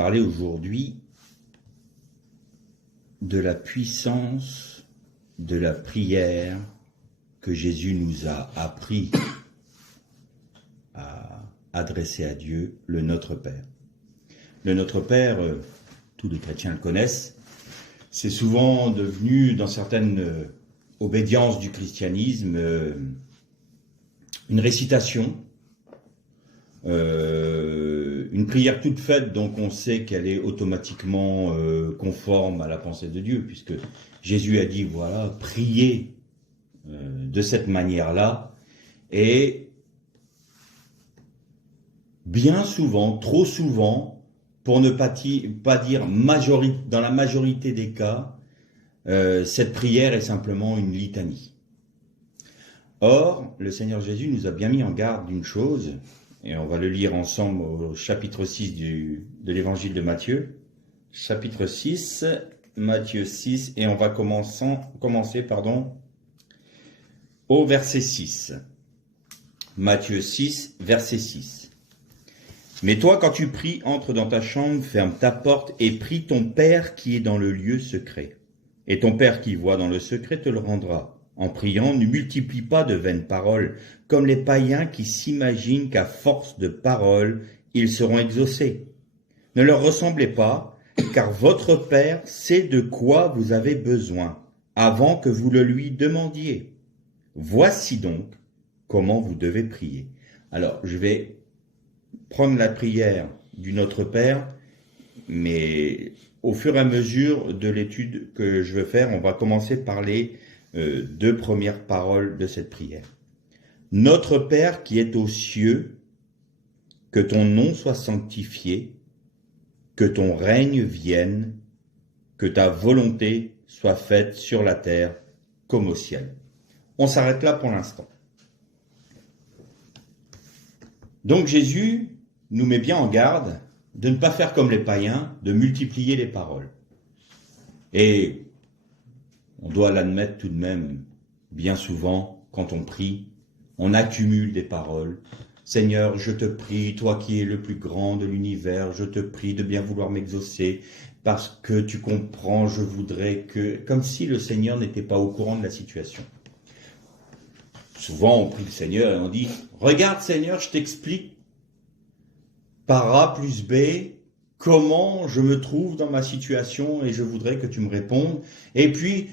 parler aujourd'hui de la puissance de la prière que Jésus nous a appris à adresser à Dieu, le Notre Père. Le Notre Père, tous les chrétiens le connaissent, c'est souvent devenu, dans certaines obédiences du christianisme, une récitation, une prière toute faite, donc on sait qu'elle est automatiquement conforme à la pensée de Dieu, puisque Jésus a dit, voilà, priez de cette manière-là, et bien souvent, trop souvent, pour ne pas dire dans la majorité des cas, cette prière est simplement une litanie. Or, le Seigneur Jésus nous a bien mis en garde d'une chose, et on va le lire ensemble au chapitre 6 de l'évangile de Matthieu. Chapitre 6, Matthieu 6, et on va commencer au verset 6. Matthieu 6, verset 6. Mais toi, quand tu pries, entre dans ta chambre, ferme ta porte et prie ton Père qui est dans le lieu secret. Et ton Père qui voit dans le secret te le rendra. En priant, ne multiplie pas de vaines paroles, comme les païens qui s'imaginent qu'à force de paroles, ils seront exaucés. Ne leur ressemblez pas, car votre Père sait de quoi vous avez besoin, avant que vous le lui demandiez. Voici donc comment vous devez prier. Alors, je vais prendre la prière du Notre Père, mais au fur et à mesure de l'étude que je veux faire, on va commencer par les deux premières paroles de cette prière. Notre Père qui est aux cieux, que ton nom soit sanctifié, que ton règne vienne, que ta volonté soit faite sur la terre comme au ciel. On s'arrête là pour l'instant. Donc Jésus nous met bien en garde de ne pas faire comme les païens, de multiplier les paroles. Et on doit l'admettre tout de même, bien souvent, quand on prie, on accumule des paroles. Seigneur, je te prie, toi qui es le plus grand de l'univers, je te prie de bien vouloir m'exaucer, parce que tu comprends, je voudrais que... Comme si le Seigneur n'était pas au courant de la situation. Souvent, on prie le Seigneur et on dit, regarde Seigneur, je t'explique par A plus B, comment je me trouve dans ma situation et je voudrais que tu me répondes. Et puis,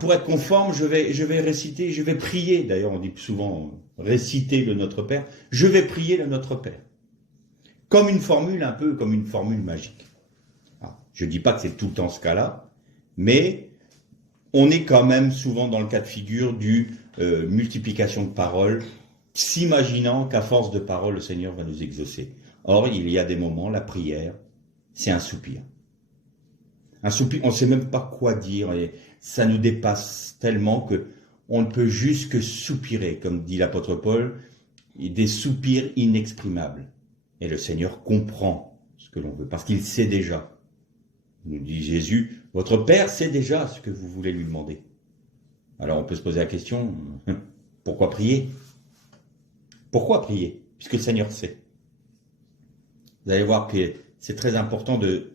pour être conforme, je vais réciter, je vais prier. D'ailleurs, on dit souvent réciter le Notre Père. Je vais prier le Notre Père. Comme une formule, un peu comme une formule magique. Alors, je ne dis pas que c'est tout le temps ce cas-là, mais on est quand même souvent dans le cas de figure du multiplication de paroles, s'imaginant qu'à force de paroles, le Seigneur va nous exaucer. Or, il y a des moments, la prière, c'est un soupir. Un soupir, on ne sait même pas quoi dire, et ça nous dépasse tellement que on ne peut juste que soupirer, comme dit l'apôtre Paul, des soupirs inexprimables. Et le Seigneur comprend ce que l'on veut, parce qu'il sait déjà. Nous dit Jésus, votre Père sait déjà ce que vous voulez lui demander. Alors on peut se poser la question, pourquoi prier? Pourquoi prier? Puisque le Seigneur sait. Vous allez voir que c'est très important de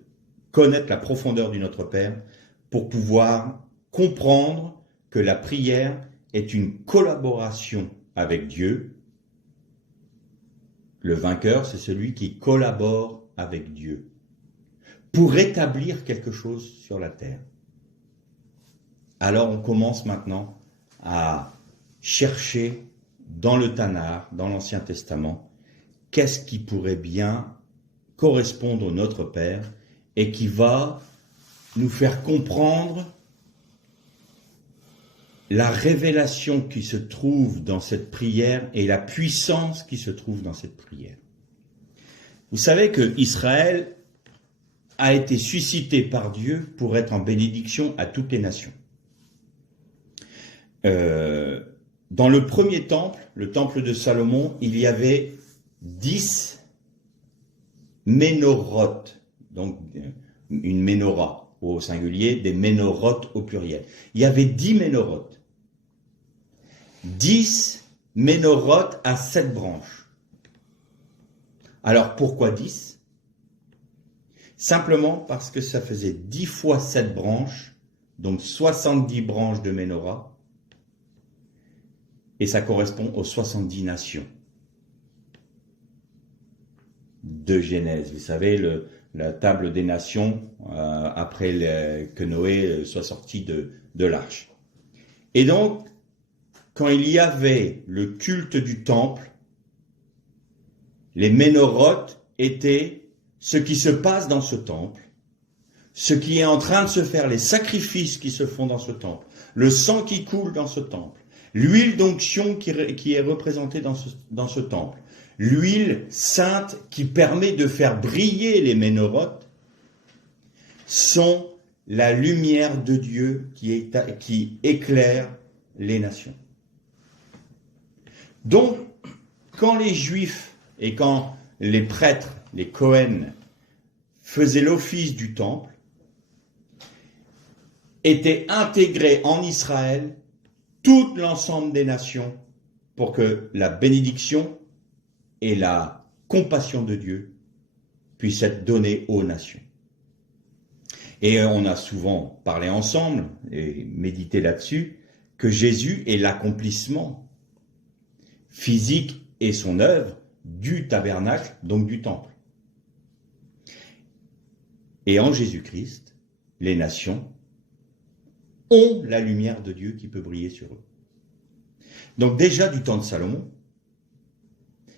connaître la profondeur du Notre Père pour pouvoir comprendre que la prière est une collaboration avec Dieu. Le vainqueur, c'est celui qui collabore avec Dieu pour établir quelque chose sur la terre. Alors on commence maintenant à chercher dans le Tanakh, dans l'Ancien Testament, qu'est-ce qui pourrait bien correspondre au Notre Père et qui va nous faire comprendre la révélation qui se trouve dans cette prière et la puissance qui se trouve dans cette prière. Vous savez que Israël a été suscité par Dieu pour être en bénédiction à toutes les nations. Dans le premier temple, le temple de Salomon, il y avait 10 ménorotes, donc une ménorah au singulier, des ménorotes au pluriel. Il y avait 10 ménorotes. 10 ménorotes à 7 branches. Alors pourquoi 10 ? simplement parce que ça faisait 10 fois 7 branches, donc 70 branches de Ménorah, et ça correspond aux 70 nations de Genèse. Vous savez, la table des nations, après que Noé soit sorti de l'arche. Et donc, quand il y avait le culte du temple, les Ménorotes étaient ce qui se passe dans ce temple, ce qui est en train de se faire, les sacrifices qui se font dans ce temple, le sang qui coule dans ce temple, l'huile d'onction qui est représentée dans ce temple, l'huile sainte qui permet de faire briller les Ménorotes, sont la lumière de Dieu qui éclaire les nations. Donc, quand les Juifs et quand les prêtres, les Kohen, faisaient l'office du temple, étaient intégrés en Israël tout l'ensemble des nations pour que la bénédiction et la compassion de Dieu puissent être données aux nations. Et on a souvent parlé ensemble et médité là-dessus que Jésus est l'accomplissement physique et son œuvre du tabernacle, donc du temple. Et en Jésus-Christ, les nations ont la lumière de Dieu qui peut briller sur eux. Donc déjà du temps de Salomon,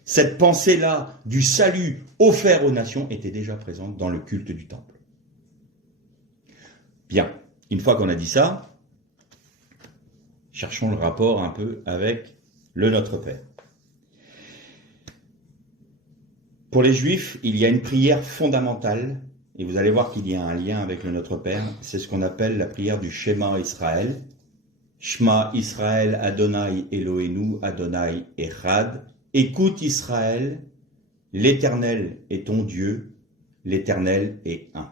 cette pensée-là du salut offert aux nations était déjà présente dans le culte du temple. Bien, une fois qu'on a dit ça, cherchons le rapport un peu avec le Notre Père. Pour les Juifs, il y a une prière fondamentale, et vous allez voir qu'il y a un lien avec le Notre Père, c'est ce qu'on appelle la prière du Shema Israël. Shema Israël, Adonai Eloheinu, Adonai Echad. Écoute Israël, l'Éternel est ton Dieu, l'Éternel est un.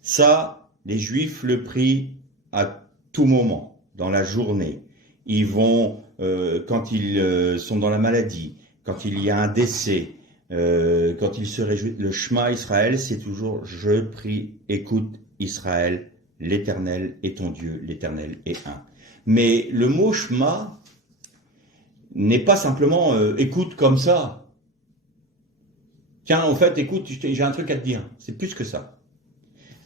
Ça, les Juifs le prient à tout moment, dans la journée. Ils vont, quand ils sont dans la maladie, quand il y a un décès, quand ils se réjouissent. Le Shema Israël, c'est toujours « Je prie, écoute Israël, l'Éternel est ton Dieu, l'Éternel est un ». Mais le mot Shema n'est pas simplement écoute comme ça. Tiens, en fait, écoute, j'ai un truc à te dire. C'est plus que ça.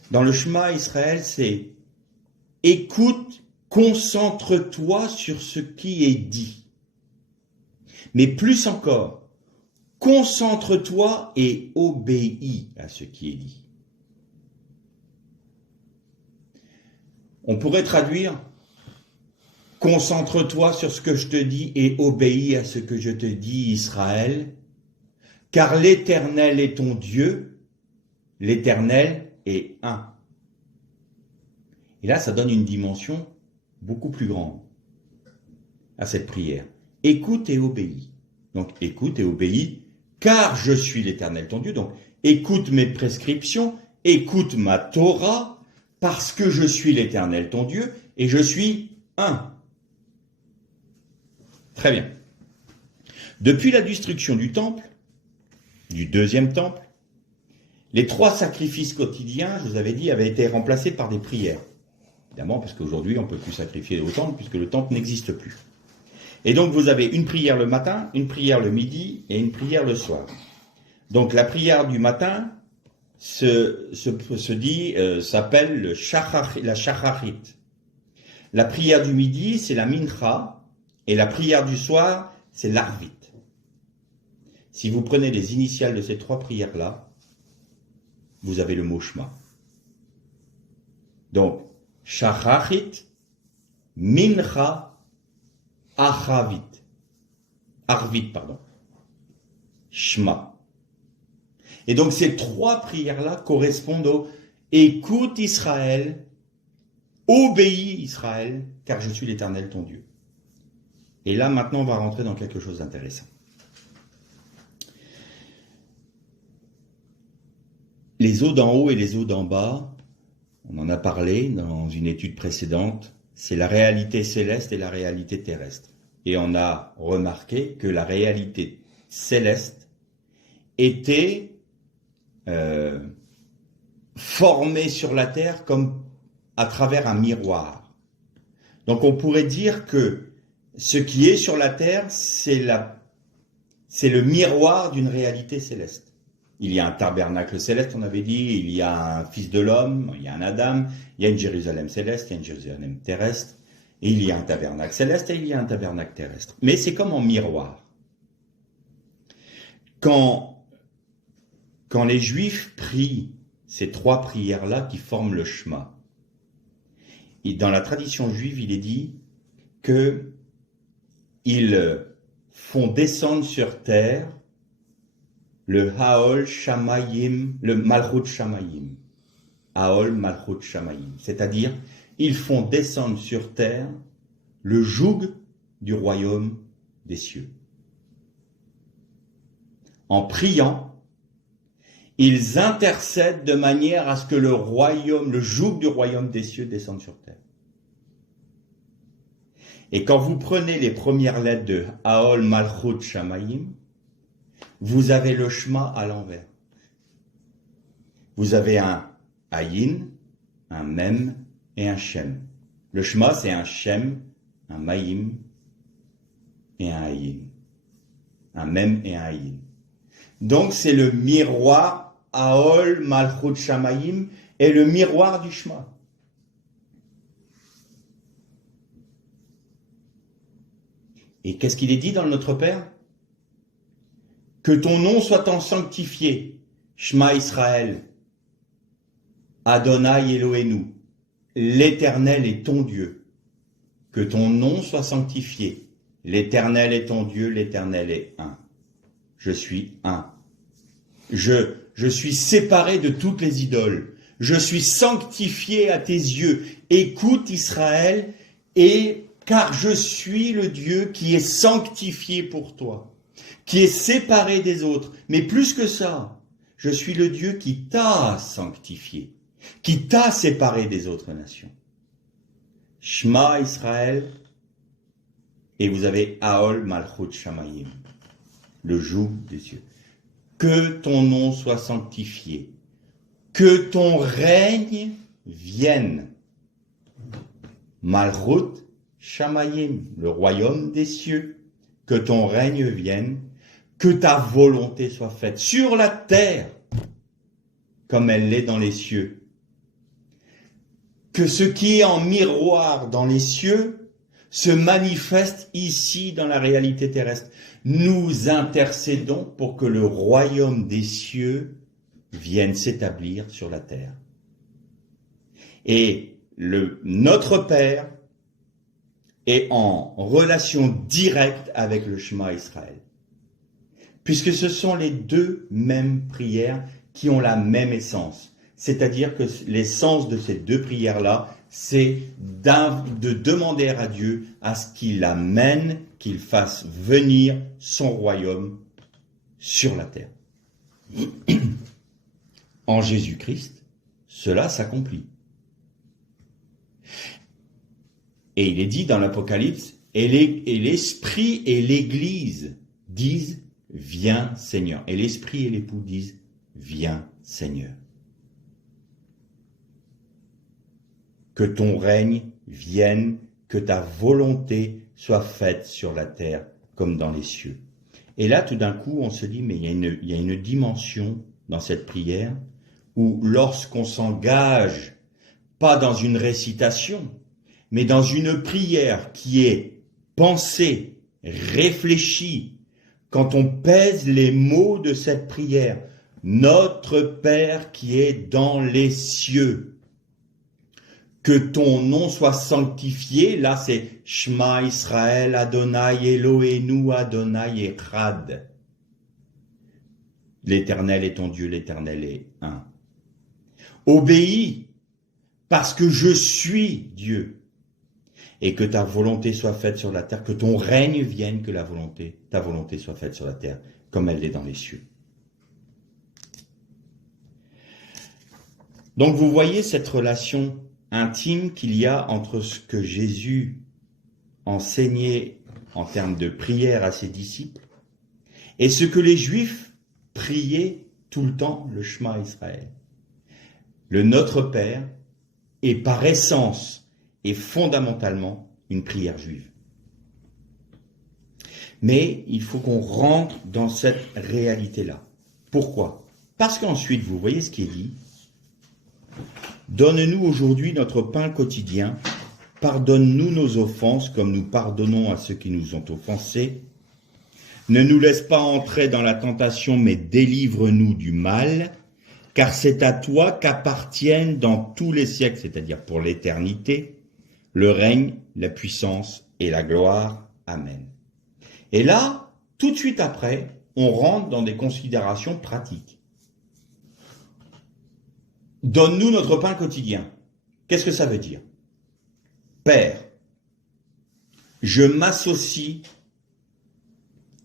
Dans le Shema Israël, c'est écoute, concentre-toi sur ce qui est dit. Mais plus encore, concentre-toi et obéis à ce qui est dit. On pourrait traduire concentre-toi sur ce que je te dis et obéis à ce que je te dis, Israël, car l'Éternel est ton Dieu, l'Éternel est un. Et là, ça donne une dimension beaucoup plus grande à cette prière. Écoute et obéis. Donc, écoute et obéis, car je suis l'Éternel ton Dieu. Donc, écoute mes prescriptions, écoute ma Torah, parce que je suis l'Éternel ton Dieu et je suis un. Très bien. Depuis la destruction du temple, du deuxième temple, les 3 sacrifices quotidiens, je vous avais dit, avaient été remplacés par des prières. Évidemment, parce qu'aujourd'hui, on ne peut plus sacrifier au temple, puisque le temple n'existe plus. Et donc, vous avez une prière le matin, une prière le midi et une prière le soir. Donc, la prière du matin s'appelle la shacharit. La prière du midi, c'est la mincha, et la prière du soir, c'est l'arvit. Si vous prenez les initiales de ces 3 prières-là, vous avez le mot Shema. Donc, shacharit, mincha, arvit, Shema. Et donc ces 3 prières-là correspondent au « Écoute Israël, obéis Israël, car je suis l'Éternel ton Dieu ». Et là, maintenant, on va rentrer dans quelque chose d'intéressant. Les eaux d'en haut et les eaux d'en bas, on en a parlé dans une étude précédente, c'est la réalité céleste et la réalité terrestre. Et on a remarqué que la réalité céleste était formé sur la terre comme à travers un miroir. Donc on pourrait dire que ce qui est sur la terre, c'est le miroir d'une réalité céleste. Il y a un tabernacle céleste, on avait dit, il y a un fils de l'homme, il y a un Adam, il y a une Jérusalem céleste, il y a une Jérusalem terrestre, et il y a un tabernacle céleste et il y a un tabernacle terrestre. Mais c'est comme en miroir. Quand les Juifs prient ces trois prières-là qui forment le Shema, et dans la tradition juive, il est dit qu'ils font descendre sur terre le Haol Shamayim, le Malchut Shamayim. Haol Malchut Shamayim. C'est-à-dire, ils font descendre sur terre le joug du royaume des cieux. En priant, ils intercèdent de manière à ce que le joug du royaume des cieux descende sur terre. Et quand vous prenez les premières lettres de Haol Malchut Shamayim, vous avez le Shema à l'envers. Vous avez un Ayin, un Mem et un Shem. Le Shema, c'est un Shem, un Mayim et un Ayin. Un Mem et un Ayin. Donc c'est le miroir Haol Malchut Shamayim et le miroir du Shema. Et qu'est-ce qu'il est dit dans le Notre Père? Que ton nom soit en sanctifié, Shema Israël, Adonai Eloheinu, l'Éternel est ton Dieu. Que ton nom soit sanctifié, l'Éternel est ton Dieu, l'Éternel est un. Je suis un. Je suis séparé de toutes les idoles. Je suis sanctifié à tes yeux. Écoute Israël, car je suis le Dieu qui est sanctifié pour toi, qui est séparé des autres. Mais plus que ça, je suis le Dieu qui t'a sanctifié, qui t'a séparé des autres nations. Shema Israël, et vous avez Haol Malchut Shamayim, le joug des cieux. Que ton nom soit sanctifié, que ton règne vienne. Malchut Shamayim, le royaume des cieux, que ton règne vienne, que ta volonté soit faite sur la terre comme elle l'est dans les cieux. Que ce qui est en miroir dans les cieux se manifeste ici dans la réalité terrestre. Nous intercédons pour que le royaume des cieux vienne s'établir sur la terre. Et notre Père est en relation directe avec le Shema Israël. Puisque ce sont les deux mêmes prières qui ont la même essence. C'est-à-dire que l'essence de ces deux prières-là, c'est de demander à Dieu à ce qu'il amène, qu'il fasse venir son royaume sur la terre. En Jésus-Christ, cela s'accomplit. Et il est dit dans l'Apocalypse, et l'Esprit et l'Église disent, viens Seigneur. Et l'Esprit et l'époux disent, viens Seigneur. Que ton règne vienne, que ta volonté soit faite sur la terre comme dans les cieux. Et là, tout d'un coup, on se dit, mais il y a une dimension dans cette prière où lorsqu'on s'engage, pas dans une récitation, mais dans une prière qui est pensée, réfléchie, quand on pèse les mots de cette prière, notre Père qui est dans les cieux, que ton nom soit sanctifié, là c'est Shema Israël, Adonai Eloheinu, Adonai Echad. L'Éternel est ton Dieu, l'Éternel est un. Obéis, parce que je suis Dieu. Et que ta volonté soit faite sur la terre, que ton règne vienne, que ta volonté soit faite sur la terre, comme elle l'est dans les cieux. Donc vous voyez cette relation intime qu'il y a entre ce que Jésus enseignait en termes de prière à ses disciples et ce que les Juifs priaient tout le temps, le Shema Israël. Le Notre Père est par essence et fondamentalement une prière juive. Mais il faut qu'on rentre dans cette réalité-là. Pourquoi? Parce qu'ensuite, vous voyez ce qui est dit. Donne-nous aujourd'hui notre pain quotidien. Pardonne-nous nos offenses comme nous pardonnons à ceux qui nous ont offensés. Ne nous laisse pas entrer dans la tentation, mais délivre-nous du mal, car c'est à toi qu'appartiennent dans tous les siècles, c'est-à-dire pour l'éternité, le règne, la puissance et la gloire. Amen. Et là, tout de suite après, on rentre dans des considérations pratiques. Donne-nous notre pain quotidien. Qu'est-ce que ça veut dire? Père, je m'associe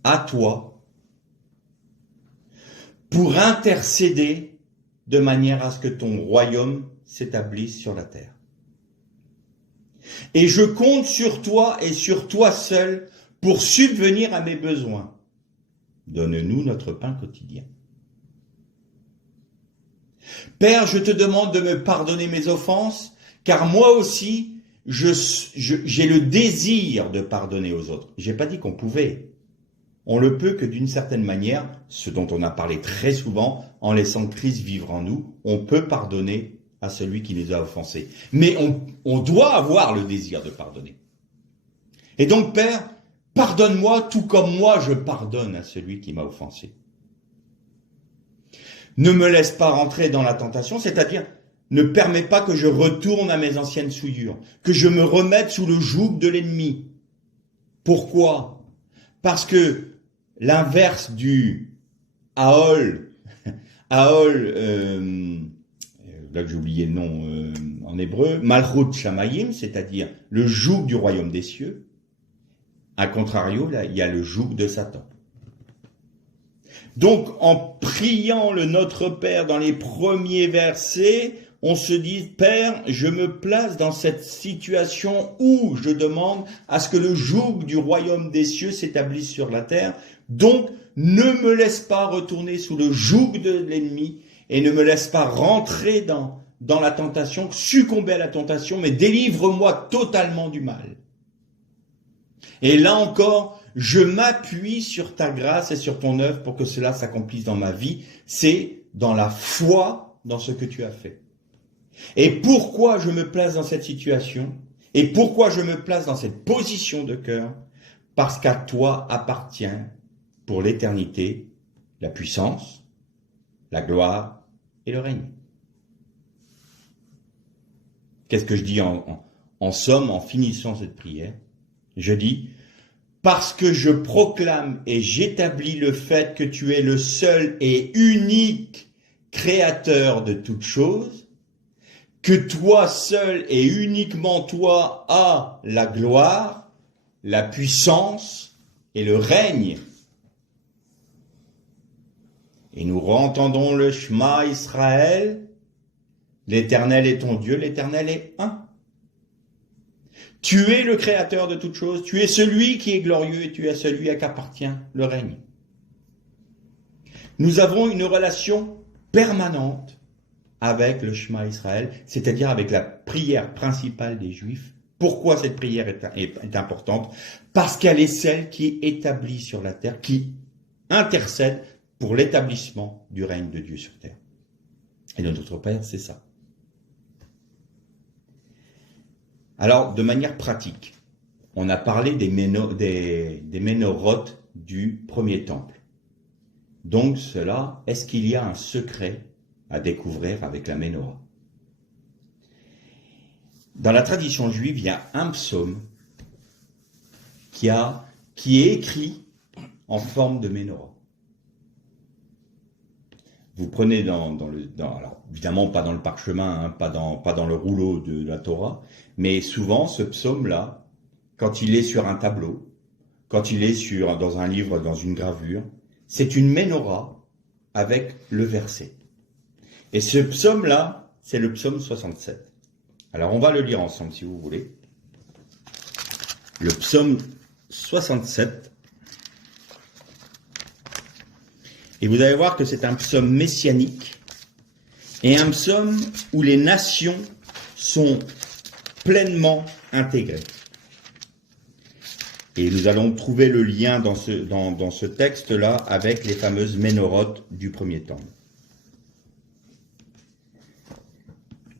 à toi pour intercéder de manière à ce que ton royaume s'établisse sur la terre. Et je compte sur toi et sur toi seul pour subvenir à mes besoins. Donne-nous notre pain quotidien. Père, je te demande de me pardonner mes offenses, car moi aussi, j'ai le désir de pardonner aux autres. J'ai pas dit qu'on pouvait. On le peut que d'une certaine manière, ce dont on a parlé très souvent, en laissant Christ vivre en nous, on peut pardonner à celui qui les a offensés. Mais on doit avoir le désir de pardonner. Et donc, Père, pardonne-moi tout comme moi je pardonne à celui qui m'a offensé. Ne me laisse pas rentrer dans la tentation, c'est-à-dire ne permets pas que je retourne à mes anciennes souillures, que je me remette sous le joug de l'ennemi. Pourquoi? Parce que l'inverse du Aol, là que j'ai oublié le nom en hébreu, Malchut Shamayim, c'est-à-dire le joug du royaume des cieux. A contrario, là, il y a le joug de Satan. Donc, en priant le Notre Père dans les premiers versets, on se dit, Père, je me place dans cette situation où je demande à ce que le joug du royaume des cieux s'établisse sur la terre. Donc, ne me laisse pas retourner sous le joug de l'ennemi et ne me laisse pas rentrer dans la tentation, succomber à la tentation, mais délivre-moi totalement du mal. Et là encore, je m'appuie sur ta grâce et sur ton œuvre pour que cela s'accomplisse dans ma vie. C'est dans la foi dans ce que tu as fait. Et pourquoi je me place dans cette situation? Et pourquoi je me place dans cette position de cœur? Parce qu'à toi appartient pour l'éternité la puissance, la gloire et le règne. Qu'est-ce que je dis en somme, en finissant cette prière? Je dis, parce que je proclame et j'établis le fait que tu es le seul et unique créateur de toutes choses, que toi seul et uniquement toi as la gloire, la puissance et le règne. Et nous entendons le Shema Israël, l'Éternel est ton Dieu, l'Éternel est un. Tu es le créateur de toutes choses, tu es celui qui est glorieux et tu es celui à qui appartient le règne. Nous avons une relation permanente avec le Shema Israël, c'est-à-dire avec la prière principale des Juifs. Pourquoi cette prière est importante? Parce qu'elle est celle qui est établie sur la terre, qui intercède pour l'établissement du règne de Dieu sur terre. Et de notre Père, c'est ça. Alors, de manière pratique, on a parlé des ménorotes du premier temple. Donc, est-ce qu'il y a un secret à découvrir avec la ménorah? Dans la tradition juive, il y a un psaume qui est écrit en forme de ménorah. Vous prenez alors évidemment pas dans le parchemin, hein, pas dans le rouleau de la Torah, mais souvent ce psaume-là, quand il est sur un tableau, quand il est dans un livre, dans une gravure, c'est une ménorah avec le verset. Et ce psaume-là, c'est le psaume 67. Alors on va le lire ensemble si vous voulez. Le psaume 67. Et vous allez voir que c'est un psaume messianique et un psaume où les nations sont pleinement intégrées. Et nous allons trouver le lien dans ce texte-là avec les fameuses ménorotes du premier temple.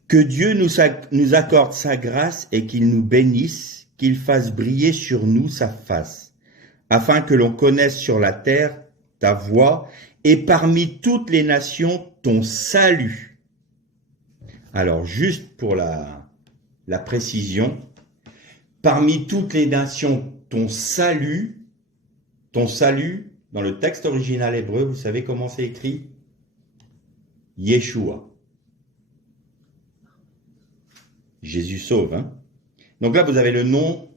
Que Dieu nous accorde sa grâce et qu'il nous bénisse, qu'il fasse briller sur nous sa face, afin que l'on connaisse sur la terre ta voie et parmi toutes les nations ton salut. Alors, juste pour la précision, parmi toutes les nations, ton salut, dans le texte original hébreu, vous savez comment c'est écrit? Yeshua. Jésus sauve, hein? Donc là, vous avez le nom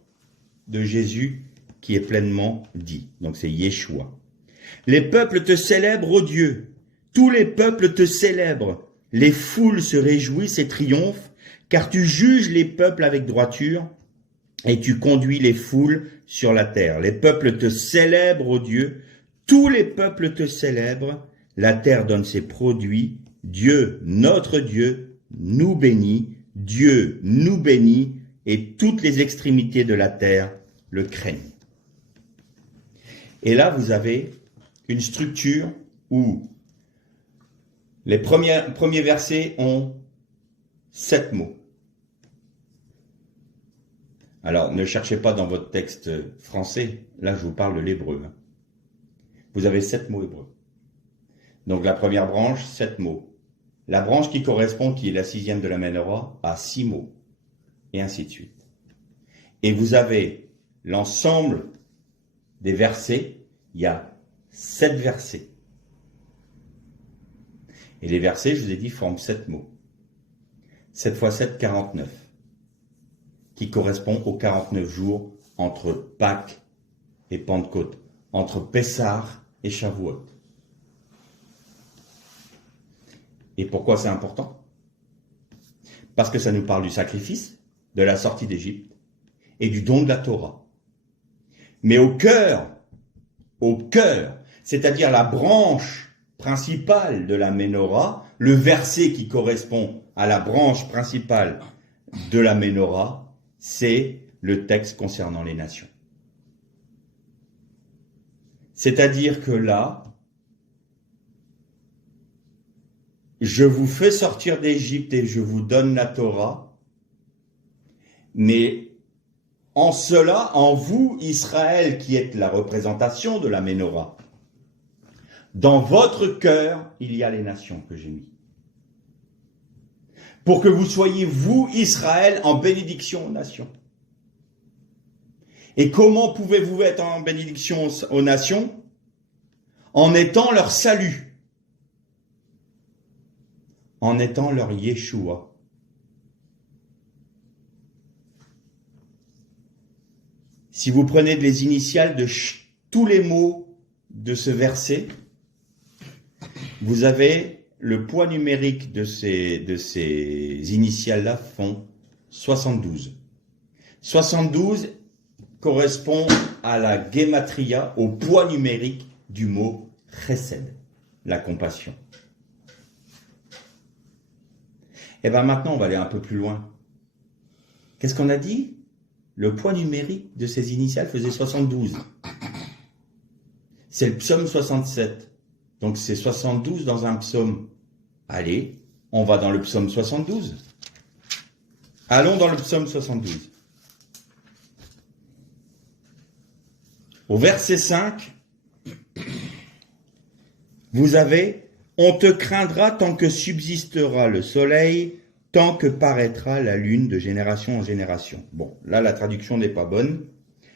de Jésus qui est pleinement dit. Donc c'est Yeshua. Les peuples te célèbrent, ô Dieu. Tous les peuples te célèbrent. Les foules se réjouissent et triomphent, car tu juges les peuples avec droiture et tu conduis les foules sur la terre. Les peuples te célèbrent, ô Dieu. Tous les peuples te célèbrent. La terre donne ses produits. Dieu, notre Dieu, nous bénit. Dieu nous bénit et toutes les extrémités de la terre le craignent. Et là, vous avez une structure où les premiers versets ont 7 mots. Alors, ne cherchez pas dans votre texte français, là je vous parle de l'hébreu. Vous avez 7 mots hébreux. Donc la première branche, 7 mots. La branche qui correspond, qui est la 6e de la Ménorah, a 6 mots, et ainsi de suite. Et vous avez l'ensemble des versets, il y a 7 versets. Et les versets, je vous ai dit, forment 7 mots. 7 fois 7, 49, qui correspond aux 49 jours entre Pâques et Pentecôte, entre Pessah et Shavuot. Et pourquoi c'est important? Parce que ça nous parle du sacrifice, de la sortie d'Égypte et du don de la Torah. Mais au cœur, c'est-à-dire la branche principale de la Ménorah, le verset qui correspond à la branche principale de la Ménorah, c'est le texte concernant les nations. C'est-à-dire que là, je vous fais sortir d'Égypte et je vous donne la Torah, mais en cela, en vous, Israël, qui êtes la représentation de la Ménorah, dans votre cœur, il y a les nations que j'ai mis. Pour que vous soyez, vous, Israël, en bénédiction aux nations. Et comment pouvez-vous être en bénédiction aux nations? En étant leur salut. En étant leur Yeshua. Si vous prenez les initiales de tous les mots de ce verset, vous avez le poids numérique de ces initiales-là font 72. 72 correspond à la gématria, au poids numérique du mot chesed, la compassion. Et bien maintenant, on va aller un peu plus loin. Qu'est-ce qu'on a dit? Le poids numérique de ces initiales faisait 72. C'est le psaume 67. Donc c'est 72 dans un psaume. Allez, on va dans le psaume 72. Allons dans le psaume 72. Au verset 5, vous avez « On te craindra tant que subsistera le soleil, tant que paraîtra la lune de génération en génération. » Bon, là la traduction n'est pas bonne.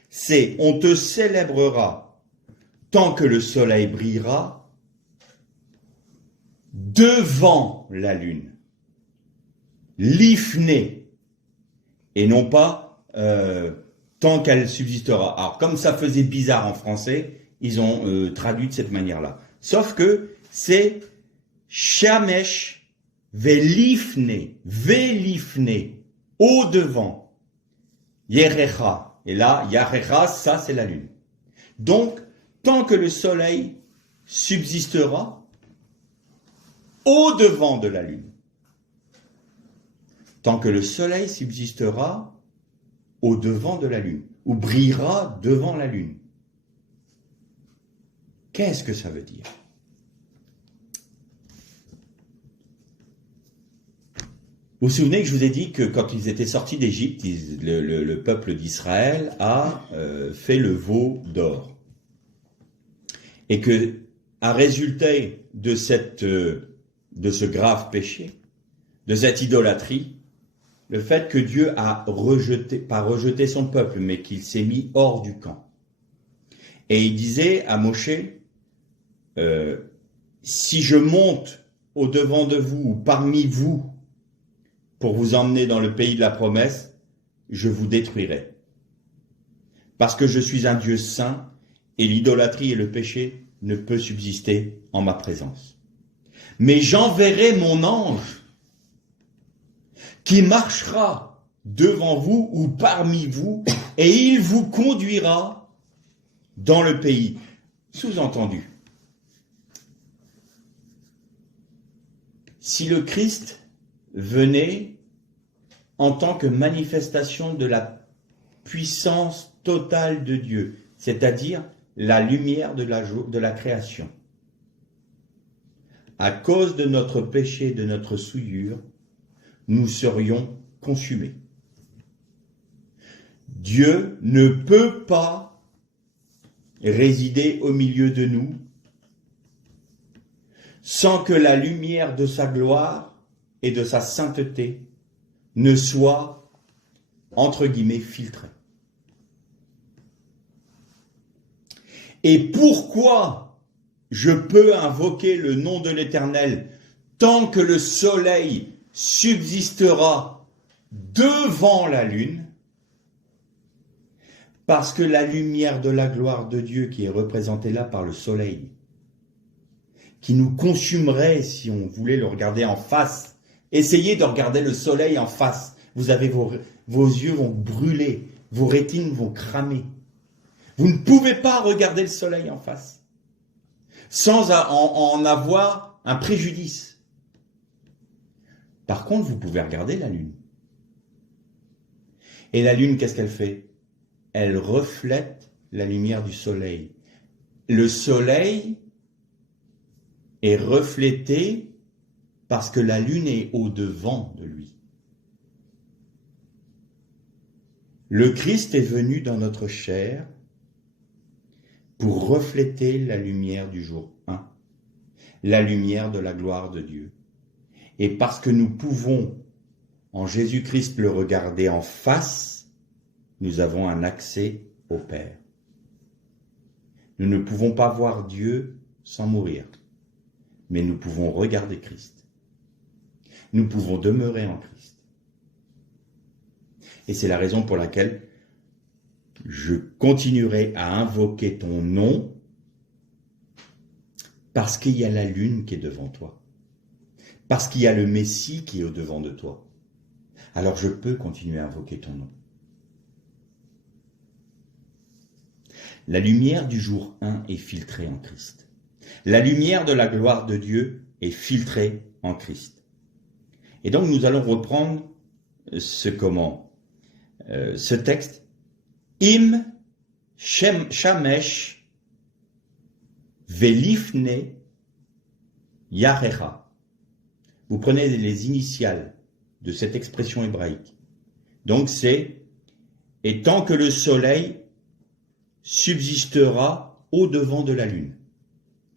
C'est « On te célébrera tant que le soleil brillera devant la lune. » L'ifné. Et non pas tant qu'elle subsistera. Alors, comme ça faisait bizarre en français, ils ont traduit de cette manière-là. Sauf que c'est Shamesh velifne, au devant, Yerecha. Et là, Yerecha, ça c'est la lune. Donc, tant que le soleil subsistera au devant de la lune. tant que le soleil subsistera au-devant de la lune, ou brillera devant la lune. Qu'est-ce que ça veut dire? Vous vous souvenez que je vous ai dit que quand ils étaient sortis d'Égypte, le peuple d'Israël a fait le veau d'or. Et que, à résultat de ce grave péché, de cette idolâtrie, le fait que Dieu a pas rejeté son peuple, mais qu'il s'est mis hors du camp. Et il disait à Moshe, si je monte au-devant de vous ou parmi vous pour vous emmener dans le pays de la promesse, je vous détruirai. Parce que je suis un Dieu saint et l'idolâtrie et le péché ne peut subsister en ma présence. Mais j'enverrai mon ange qui marchera devant vous ou parmi vous et il vous conduira dans le pays. Sous-entendu, si le Christ venait en tant que manifestation de la puissance totale de Dieu, c'est-à-dire la lumière de la création. À cause de notre péché, de notre souillure, nous serions consumés. Dieu ne peut pas résider au milieu de nous sans que la lumière de sa gloire et de sa sainteté ne soit, entre guillemets, filtrée. Et pourquoi je peux invoquer le nom de l'Éternel tant que le soleil subsistera devant la lune? Parce que la lumière de la gloire de Dieu qui est représentée là par le soleil, qui nous consumerait si on voulait le regarder en face. Essayez de regarder le soleil en face. Vous avez vos yeux vont brûler, vos rétines vont cramer. Vous ne pouvez pas regarder le soleil en face sans en avoir un préjudice. Par contre, vous pouvez regarder la lune. Et la lune, qu'est-ce qu'elle fait? Elle reflète la lumière du soleil. Le soleil est reflété parce que la lune est au-devant de lui. Le Christ est venu dans notre chair pour refléter la lumière du jour 1, la lumière de la gloire de Dieu. Et parce que nous pouvons, en Jésus-Christ, le regarder en face, nous avons un accès au Père. Nous ne pouvons pas voir Dieu sans mourir, mais nous pouvons regarder Christ. Nous pouvons demeurer en Christ. Et c'est la raison pour laquelle je continuerai à invoquer ton nom, parce qu'il y a la lune qui est devant toi, parce qu'il y a le Messie qui est au-devant de toi. Alors je peux continuer à invoquer ton nom. La lumière du jour 1 est filtrée en Christ. La lumière de la gloire de Dieu est filtrée en Christ. Et donc nous allons reprendre ce texte. Im shamesh velifne yarecha. Vous prenez les initiales de cette expression hébraïque. Donc c'est « Et tant que le soleil subsistera au-devant de la lune ».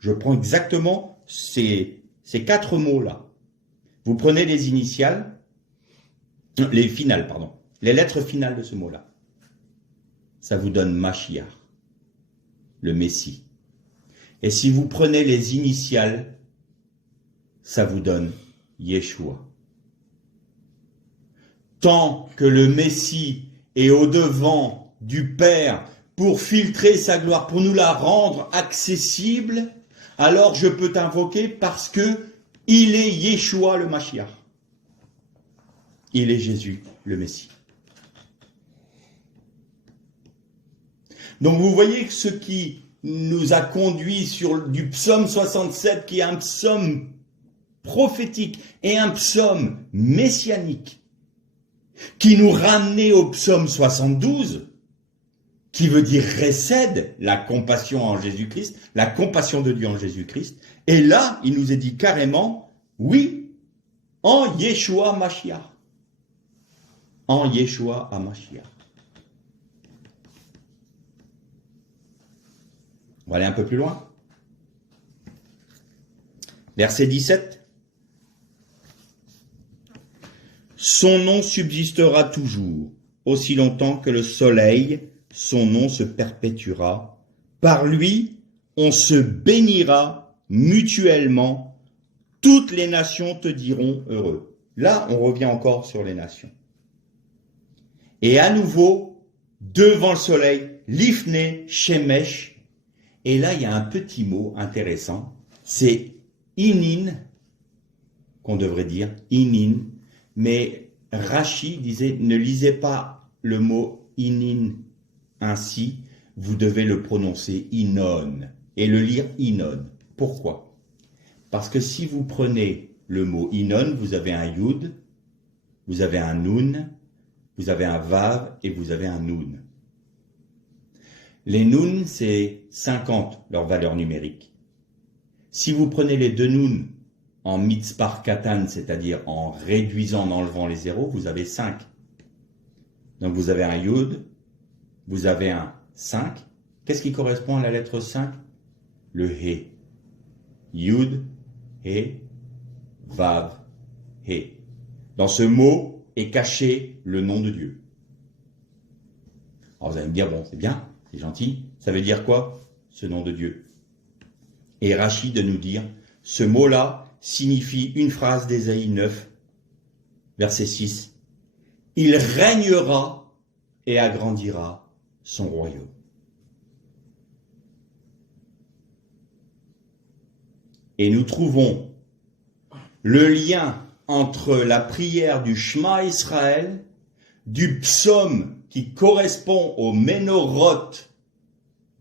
Je prends exactement ces 4 mots-là. Vous prenez les initiales, les lettres finales de ce mot-là. Ça vous donne Mashiach, le Messie. Et si vous prenez les initiales, ça vous donne Yeshua. Tant que le Messie est au-devant du Père pour filtrer sa gloire, pour nous la rendre accessible, alors je peux t'invoquer parce que il est Yeshua le Mashiach. Il est Jésus le Messie. Donc vous voyez que ce qui nous a conduit sur du psaume 67, qui est un psaume prophétique et un psaume messianique, qui nous ramenait au psaume 72, qui veut dire récède, la compassion en Jésus-Christ, la compassion de Dieu en Jésus-Christ. Et là, il nous est dit carrément, oui, en Yeshua Mashiach. En Yeshua HaMashiach. On va aller un peu plus loin. Verset 17. Son nom subsistera toujours, aussi longtemps que le soleil, son nom se perpétuera. Par lui, on se bénira mutuellement. Toutes les nations te diront heureux. Là, on revient encore sur les nations. Et à nouveau, devant le soleil, l'Ifné, Shemesh. Et là, il y a un petit mot intéressant. C'est Inin, qu'on devrait dire, Inin. Mais Rashi disait, ne lisez pas le mot Inin ainsi, vous devez le prononcer Inon et le lire Inon. Pourquoi? Parce que si vous prenez le mot Inon, vous avez un Yud, vous avez un Nun, vous avez un Vav et vous avez un Nun. Les Nun, c'est 50, leur valeur numérique. Si vous prenez les deux Nun en mitzpar katan, c'est-à-dire en réduisant, en enlevant les zéros, vous avez 5. Donc vous avez un Yud, vous avez un 5. Qu'est-ce qui correspond à la lettre 5? Le He. Yud, He, Vav, He. Dans ce mot est caché le nom de Dieu. Alors vous allez me dire, bon, c'est bien, c'est gentil. Ça veut dire quoi, ce nom de Dieu? Et Rashi de nous dire, ce mot-là signifie une phrase d'Ésaïe 9, verset 6. Il régnera et agrandira son royaume. Et nous trouvons le lien entre la prière du Shema Israël, du psaume qui correspond au Ménorot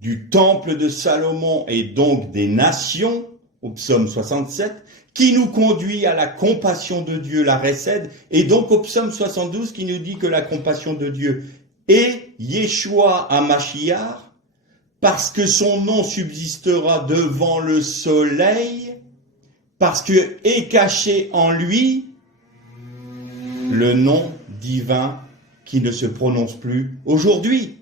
du temple de Salomon et donc des nations, au psaume 67, qui nous conduit à la compassion de Dieu, la récède, et donc au psaume 72 qui nous dit que la compassion de Dieu est Yeshua HaMashiach, parce que son nom subsistera devant le soleil, parce que est caché en lui le nom divin qui ne se prononce plus aujourd'hui.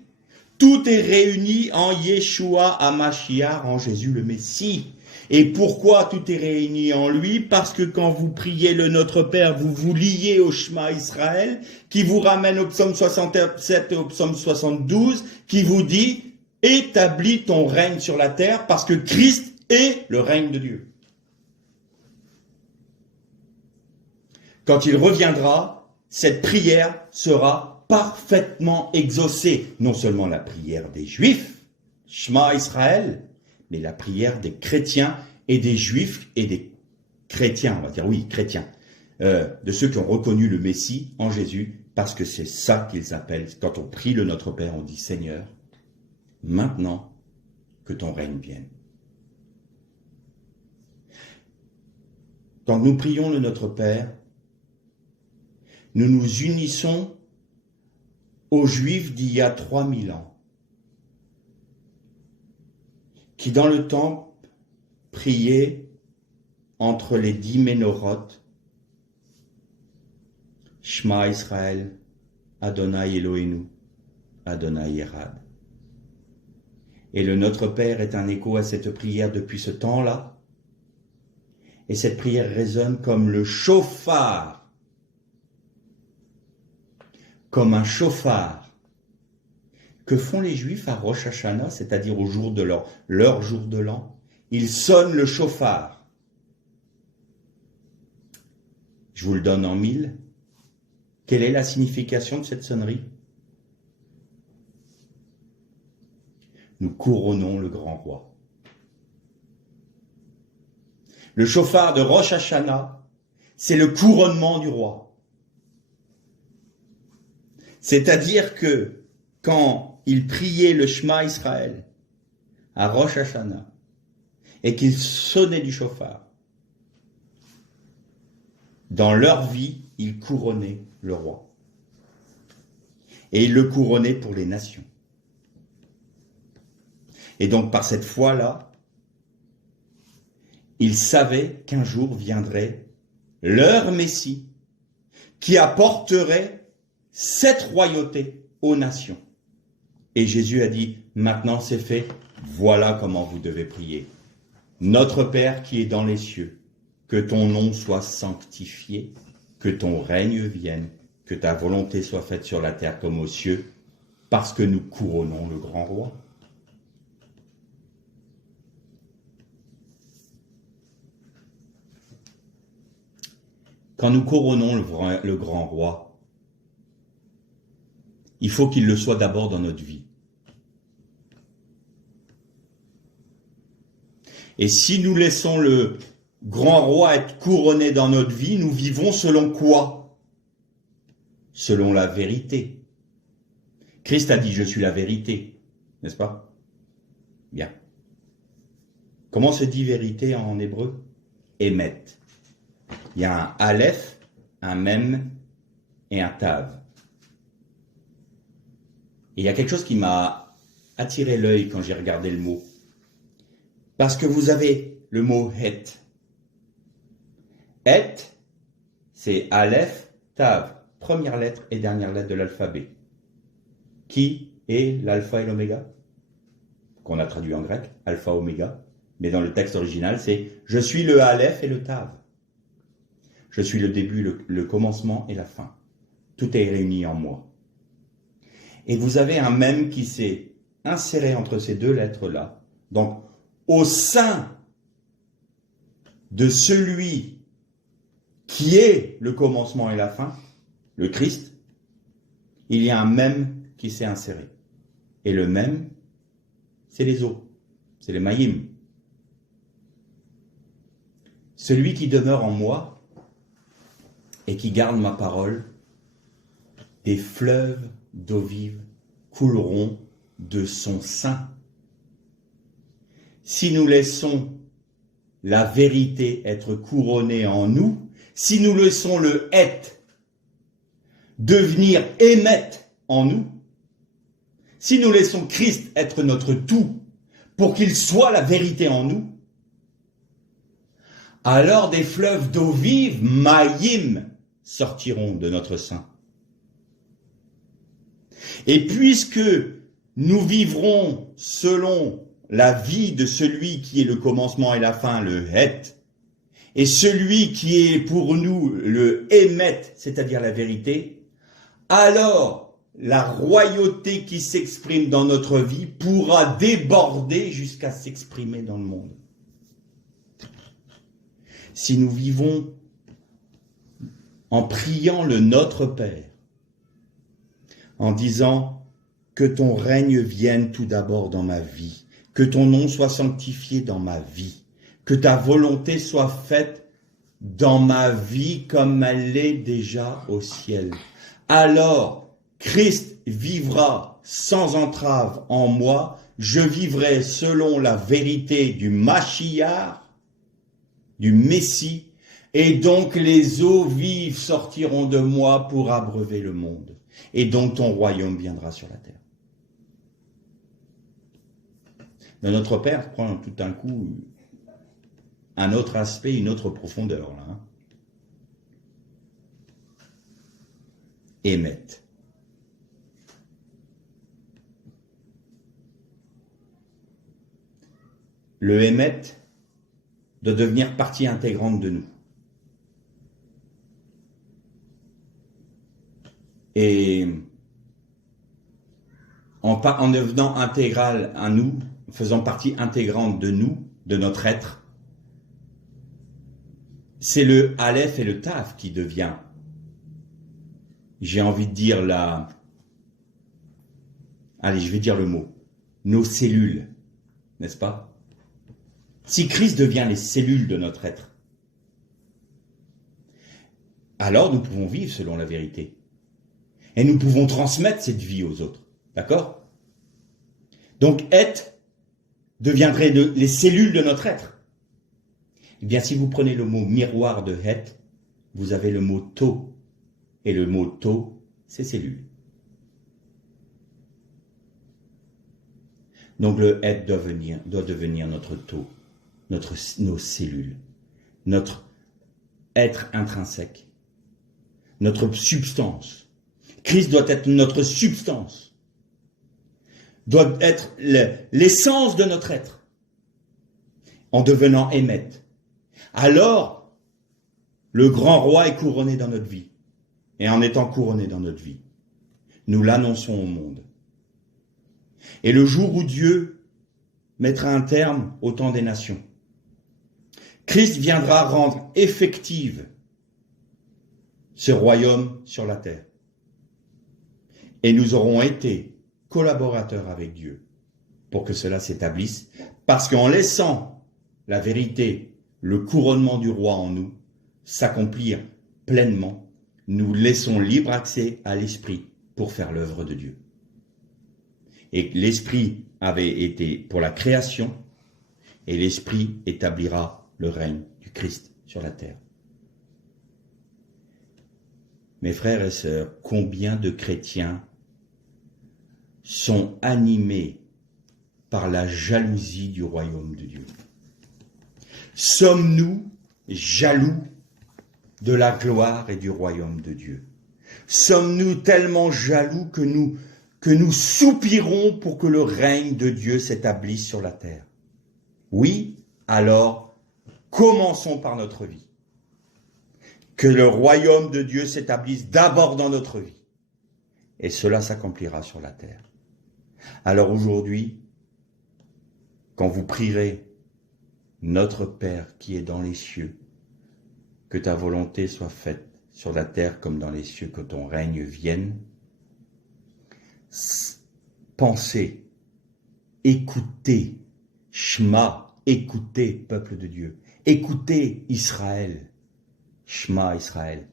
Tout est réuni en Yeshua HaMashiach, en Jésus le Messie. Et pourquoi tout est réuni en lui? Parce que quand vous priez le Notre Père, vous vous liez au Shema Israël, qui vous ramène au psaume 67 et au psaume 72, qui vous dit « Établis ton règne sur la terre, parce que Christ est le règne de Dieu. » Quand il reviendra, cette prière sera parfaitement exaucée. Non seulement la prière des Juifs, Shema Israël, mais la prière des chrétiens et des Juifs et des chrétiens, on va dire oui, chrétiens, de ceux qui ont reconnu le Messie en Jésus, parce que c'est ça qu'ils appellent. Quand on prie le Notre Père, on dit « Seigneur, maintenant que ton règne vienne. » Quand nous prions le Notre Père, nous nous unissons aux Juifs d'il y a 3000 ans, qui dans le temple priaient entre les 10 ménorotes, Shema Israël, Adonai Eloheinu, Adonai Erad. Et le Notre Père est un écho à cette prière depuis ce temps-là. Et cette prière résonne comme le chauffard, comme un chauffard. Que font les Juifs à Rosh Hashanah, c'est-à-dire au jour de leur jour de l'an? Ils sonnent le chauffard. Je vous le donne en 1000. Quelle est la signification de cette sonnerie? Nous couronnons le grand roi. Le chauffard de Rosh Hashanah, c'est le couronnement du roi. C'est-à-dire que quand ils priaient le Shema Israël à Rosh Hashanah et qu'ils sonnaient du chauffard, dans leur vie, ils couronnaient le roi. Et il le couronnait pour les nations. Et donc par cette foi-là, il savait qu'un jour viendrait leur Messie qui apporterait cette royauté aux nations. Et Jésus a dit, maintenant c'est fait, voilà comment vous devez prier. Notre Père qui est dans les cieux, que ton nom soit sanctifié, que ton règne vienne, que ta volonté soit faite sur la terre comme aux cieux, parce que nous couronnons le grand roi. Quand nous couronnons le grand roi, il faut qu'il le soit d'abord dans notre vie. Et si nous laissons le grand roi être couronné dans notre vie, nous vivons selon quoi? Selon la vérité. Christ a dit, je suis la vérité, n'est-ce pas? Bien. Comment se dit vérité en hébreu? Émet. Il y a un aleph, un mem et un tav. Et il y a quelque chose qui m'a attiré l'œil quand j'ai regardé le mot. Parce que vous avez le mot het. Het, c'est aleph, tav, première lettre et dernière lettre de l'alphabet. Qui est l'alpha et l'oméga? Qu'on a traduit en grec, alpha, oméga. Mais dans le texte original, c'est « Je suis le aleph et le tav ». Je suis le début, le commencement et la fin. Tout est réuni en moi. Et vous avez un mème qui s'est inséré entre ces deux lettres-là. Donc, au sein de celui qui est le commencement et la fin, le Christ, il y a un mème qui s'est inséré. Et le mème, c'est les os, c'est les maïm. Celui qui demeure en moi et qui garde ma parole, des fleuves d'eau vive couleront de son sein. Si nous laissons la vérité être couronnée en nous, si nous laissons le het devenir émet en nous, si nous laissons Christ être notre tout pour qu'il soit la vérité en nous, alors des fleuves d'eau vive, maïm, sortiront de notre sein. Et puisque nous vivrons selon la vie de celui qui est le commencement et la fin, le het, et celui qui est pour nous le émet, c'est-à-dire la vérité, alors la royauté qui s'exprime dans notre vie pourra déborder jusqu'à s'exprimer dans le monde. Si nous vivons en priant le Notre Père, en disant que ton règne vienne tout d'abord dans ma vie, que ton nom soit sanctifié dans ma vie, que ta volonté soit faite dans ma vie comme elle l'est déjà au ciel. Alors, Christ vivra sans entrave en moi, je vivrai selon la vérité du Mashiach, du Messie, et donc les eaux vives sortiront de moi pour abreuver le monde. Et donc ton royaume viendra sur la terre. Mais notre Père prend tout d'un coup un autre aspect, une autre profondeur. Là. Émet. Le émet doit devenir partie intégrante de nous. Et en devenant intégral à nous, faisant partie intégrante de nous, de notre être, c'est le aleph et le taf qui devient, j'ai envie de dire allez, je vais dire le mot, nos cellules, n'est-ce pas? Si Christ devient les cellules de notre être, alors nous pouvons vivre selon la vérité. Et nous pouvons transmettre cette vie aux autres. D'accord? Donc, être deviendrait les cellules de notre être. Eh bien, si vous prenez le mot miroir de het, vous avez le mot to. Et le mot to, c'est cellule. Donc le être doit devenir notre taux, nos cellules, notre être intrinsèque, notre substance. Christ doit être notre substance, doit être l'essence de notre être, en devenant émette. Alors, le grand roi est couronné dans notre vie. Et en étant couronné dans notre vie, nous l'annonçons au monde. Et le jour où Dieu mettra un terme au temps des nations, Christ viendra rendre effective ce royaume sur la terre. Et nous aurons été collaborateurs avec Dieu pour que cela s'établisse, parce qu'en laissant la vérité, le couronnement du roi en nous, s'accomplir pleinement, nous laissons libre accès à l'Esprit pour faire l'œuvre de Dieu. Et l'Esprit avait été pour la création, et l'Esprit établira le règne du Christ sur la terre. Mes frères et sœurs, combien de chrétiens sont animés par la jalousie du royaume de Dieu? Sommes-nous jaloux de la gloire et du royaume de Dieu? Sommes-nous tellement jaloux que nous soupirons pour que le règne de Dieu s'établisse sur la terre? Oui, alors commençons par notre vie. Que le royaume de Dieu s'établisse d'abord dans notre vie. Et cela s'accomplira sur la terre. Alors aujourd'hui, quand vous prierez, notre Père qui est dans les cieux, que ta volonté soit faite sur la terre comme dans les cieux, que ton règne vienne. Pensez, écoutez, Shema, écoutez, peuple de Dieu. Écoutez, Israël. Shema, Israël.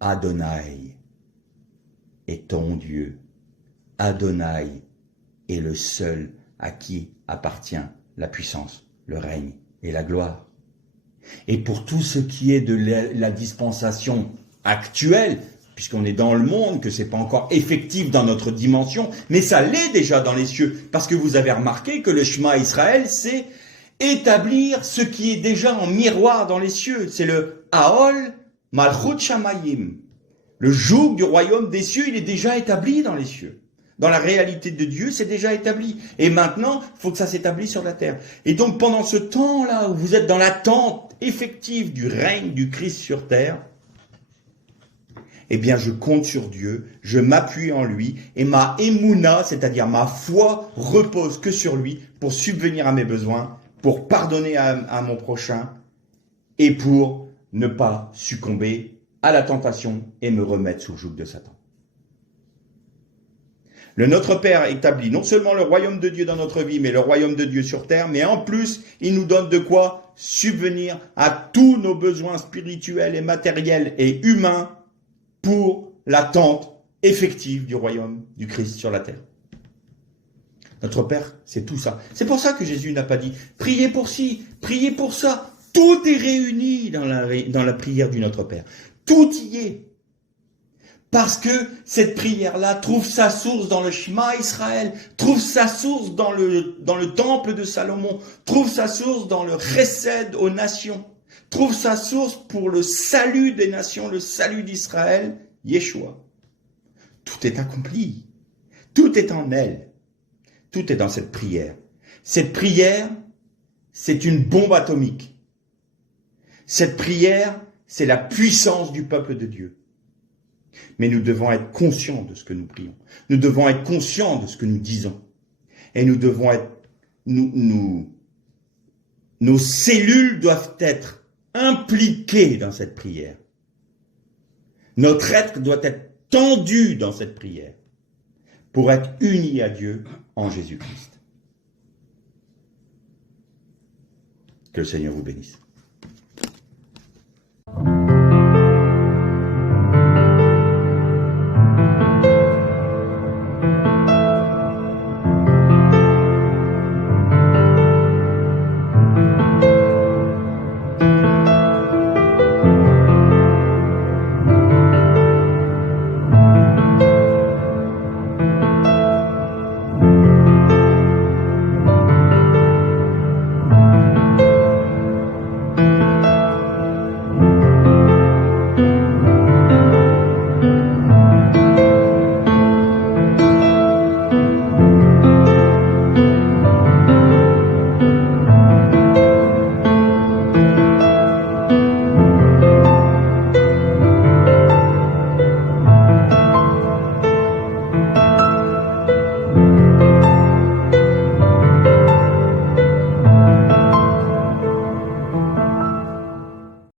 Adonai est ton Dieu. Adonai est le seul à qui appartient la puissance, le règne et la gloire. Et pour tout ce qui est de la dispensation actuelle, puisqu'on est dans le monde, que c'est pas encore effectif dans notre dimension, mais ça l'est déjà dans les cieux, parce que vous avez remarqué que le Shema Israël, c'est établir ce qui est déjà en miroir dans les cieux. C'est le Aol Malchut Shamayim. Le joug du royaume des cieux, il est déjà établi dans les cieux. Dans la réalité de Dieu, c'est déjà établi. Et maintenant, il faut que ça s'établisse sur la terre. Et donc, pendant ce temps-là où vous êtes dans l'attente effective du règne du Christ sur terre, eh bien, je compte sur Dieu, je m'appuie en lui, et ma émouna, c'est-à-dire ma foi, repose que sur lui pour subvenir à mes besoins, pour pardonner à mon prochain, et pour ne pas succomber à la tentation et me remettre sous le joug de Satan. Le Notre Père établit non seulement le royaume de Dieu dans notre vie, mais le royaume de Dieu sur terre, mais en plus, il nous donne de quoi subvenir à tous nos besoins spirituels et matériels et humains pour l'attente effective du royaume du Christ sur la terre. Notre Père, c'est tout ça. C'est pour ça que Jésus n'a pas dit « priez pour ci, priez pour ça ». Tout est réuni dans la prière du Notre Père. Tout y est. Parce que cette prière-là trouve sa source dans le Shema Israël, trouve sa source dans le temple de Salomon, trouve sa source dans le Chesed aux nations, trouve sa source pour le salut des nations, le salut d'Israël, Yeshua. Tout est accompli. Tout est en elle. Tout est dans cette prière. Cette prière, c'est une bombe atomique. Cette prière, c'est la puissance du peuple de Dieu. Mais nous devons être conscients de ce que nous prions. Nous devons être conscients de ce que nous disons. Et nous devons être... Nos cellules doivent être impliquées dans cette prière. Notre être doit être tendu dans cette prière pour être unis à Dieu en Jésus-Christ. Que le Seigneur vous bénisse.